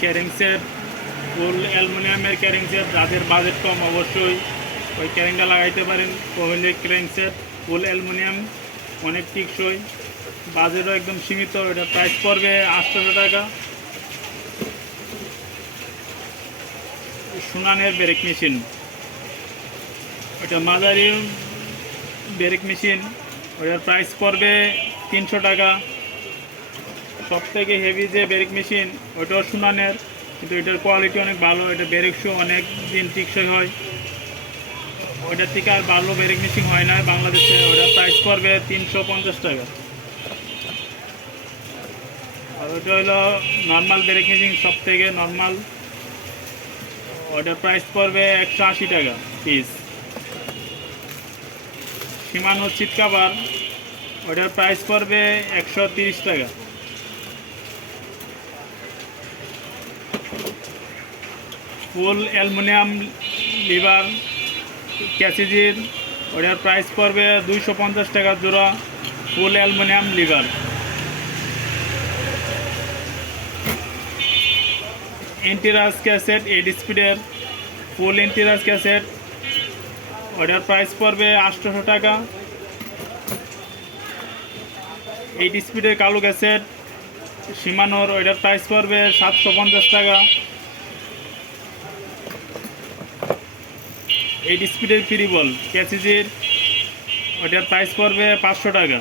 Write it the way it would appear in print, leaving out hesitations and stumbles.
Carrying set, ফুল অ্যালুমিনিয়ামের carrying set. যাদের budget কম অবশ্যই ওই ক্যারিংটা লাগাইতে পারেন। কোহেলের ক্যারিং সেট ফুল অ্যালুমিনিয়াম, অনেক টিকসই, বাজেটও একদম সীমিত। এটা প্রাইস পড়বে 800 টাকা। সুনানের ব্রেক মেশিন, ওটা মাঝারি ব্রেক মেশিন, ওটার প্রাইস পড়বে 300 টাকা। সব থেকে হেভি যে ব্রেক মেশিন ওটাও সুনানের, কিন্তু এটার কোয়ালিটি অনেক ভালো। এটা ব্রেক শু অনেক দিন টিকসই হয়, ওইটার থেকে আর ভালো ব্রেক মেশিন হয় না বাংলাদেশে। ওটার প্রাইস পড়বে 350 টাকা। আর ওটা হলো নর্মাল ব্রেক মেশিন, সব থেকে নর্মাল, ওটার প্রাইস পড়বে 180 টাকা পিস। সীমানো সিট কাভার, ওটার প্রাইস পড়বে 130 টাকা। ফুল অ্যালুমিনিয়াম লিভার ক্যাসিজির, ওটার প্রাইস পড়বে 250 টাকা জোড়া। Full aluminium lever. এন্টিরাজ ক্যাসেট 8 স্পিডের, ফুল এন্টিরাজ ক্যাসেট, ওটার প্রাইস পড়বে 800 টাকা। 8 স্পিডের কালো ক্যাসেট সীমানোর, ওইটার প্রাইস পড়বে 750 টাকা। 8 স্পিডের ফ্রি বল ক্যাসিজির, ওটার প্রাইস পড়বে 500 টাকা।